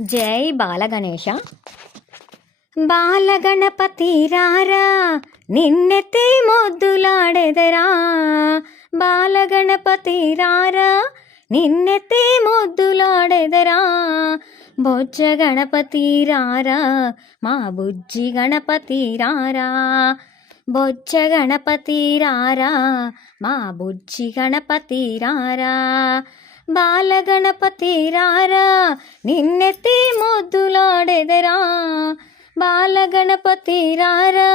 జై బాలగణేశ. బాలగణపతి రారా నిన్నెత్తి మొద్దులాడెదరా, బాలగణపతి రారా నిన్నెత్తి మొద్దులాడెదరా, బొజ్జ గణపతి రారా మా బుజ్జి గణపతి రారా, బొజ్జ గణపతి రారా మా బుజ్జి గణపతి రారా, బాలగణపతి రారా నిన్నెత్తి మొద్దులాడెదరా, బాలగణపతి రారా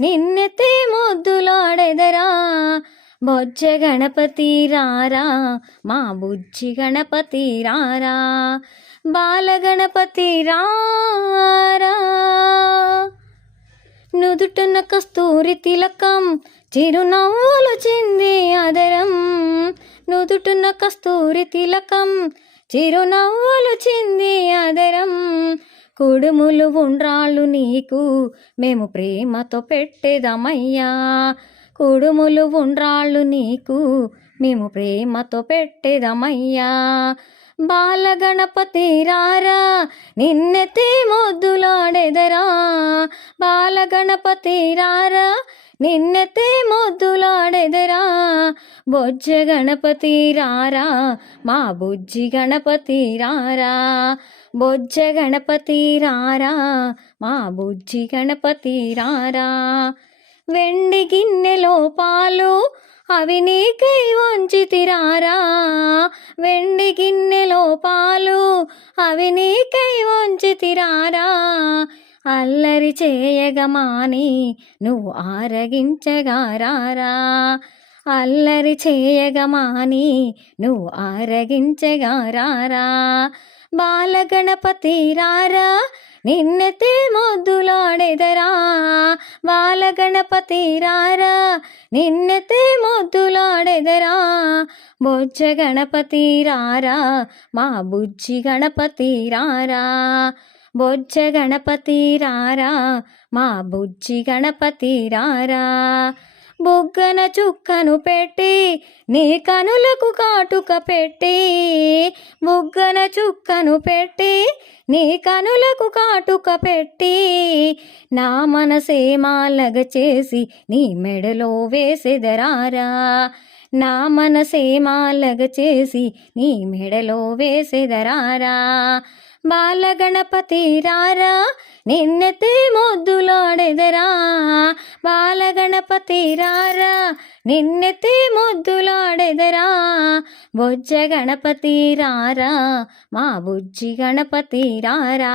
నిన్నెత్తి మొద్దులాడెదరా, బొజ్జ గణపతి రారా మా బుజ్జి గణపతి రారా, బాలగణపతి రారా. నుదుటన కస్తూరి తిలకం చిరునవ్వులు చింది ఆదరం, నుదుటున్న కస్తూరి తిలకం చిరునవ్వులు చింది ఆదరం, కుడుములు ఉండ్రాళ్ళు నీకు మేము ప్రేమతో పెట్టేదమయ్యా, కుడుములు ఉండ్రాళ్ళు నీకు మేము ప్రేమతో పెట్టేదమయ్యా, బాలగణపతి రారా నిన్నెత్తి మొద్దులాడెదరా, బాలగణపతి రారా నిన్నెత్తి మొద్దులాడెదరా, బొజ్జ గణపతి రారా మా బుజ్జి గణపతి రారా, బొజ్జ గణపతి రారా మా బుజ్జి గణపతి రారా, వెండి గిన్నెలో పాలు అవి నీకై వంచితిరారా, వెండి గిన్నెలో పాలు అవి నీకై వంచితిరారా, అల్లరి చేయగమాని నువ్వు ఆరగించగారారా, అల్లరి చేయగమాని నువ్వు ఆరగించగారారా, బాలగణపతి రారా నిన్నెత్తి మొద్దులాడెదరా, బాలగణపతి రారా నిన్నెత్తి మొద్దులాడెదరా, బొజ్జ గణపతి రారా మా బుజ్జి గణపతి రారా, బొజ్జ గణపతి రారా మా బుజ్జి గణపతి రారా, బుగ్గన చుక్కను పెట్టి నీ కనులకు కాటుక పెట్టి, బుగ్గన చుక్కను పెట్టి నీ కనులకు కాటుక పెట్టి, నా మనసే మాలగ చేసి నీ మెడలో వేసెదరారా, నా మనసే మాలగ చేసి నీ మెడలో వేసెదరారా, బాలగణపతి రారా నిన్నెత్తి మొద్దులాడెదరా, బాలగణపతి రారా నిన్నెత్తి మొద్దులాడెదరా, బొజ్జ గణపతి రారా మా బుజ్జి గణపతి రారా,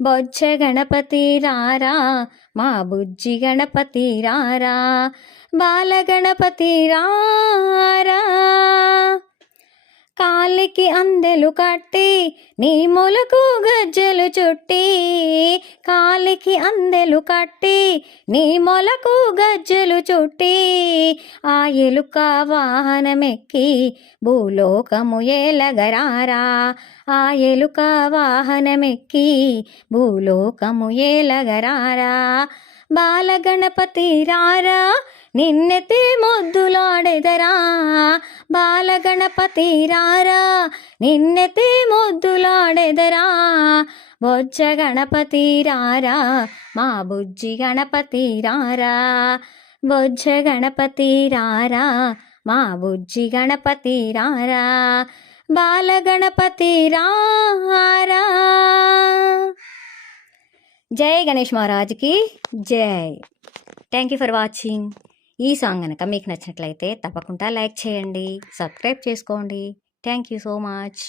బొజ్జ గణపతి రారా మా బుజ్జి గణపతి రారా, బాలగణపతి రారా. కాలికి అందెలు కట్టి నీ మొలకు గజ్జలు చుట్టి, కాలికి అందెలు కట్టి నీ మొలకు గజ్జలు చుట్టి, ఆ ఎలుక వాహనమెక్కి భూలోకము ఏలగరారా, ఆ ఎలుక వాహనమెక్కి భూలోకము ఏలగరారా, బాలగణపతి రారా నిన్నెత్తి మొద్దులాడెదరా, బాలగణపతి రారా నిన్నెత్తి మొద్దులాడెదరా, బొజ్జ గణపతి రారా మా బుజ్జి గణపతి రారా, బొజ్జ గణపతి రారా మా బుజ్జి గణపతి రారా, బాలగణపతి రారా. జై గణేష్ మహారాజ్కి జై. Thank you for watching. ఈ సాంగ్ కనుక మీకు నచ్చినట్లయితే తప్పకుండా లైక్ చేయండి, సబ్స్క్రైబ్ చేసుకోండి. Thank you so much.